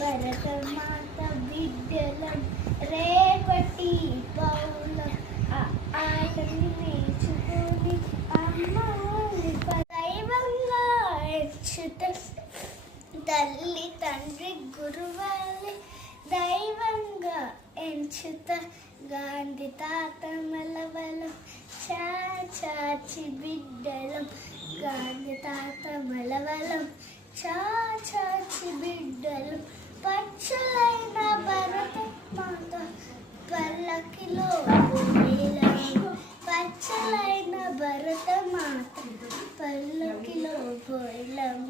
భరతమాత బిడ్డలం రేపటి పౌలం ఆటని నేర్చుకొని అమ్మ దైవంగా ఎంచుత తల్లి తండ్రి గురువాలి దైవంగా ఎంచుత గాంధీ తాత మలవలం చా చాచి బిడ్డలం. గాంధీ తాత మలవలం చాచా పల్లకిలో పోయేలం పచ్చలైన భరత మాత పల్లకిలో పోయిలం.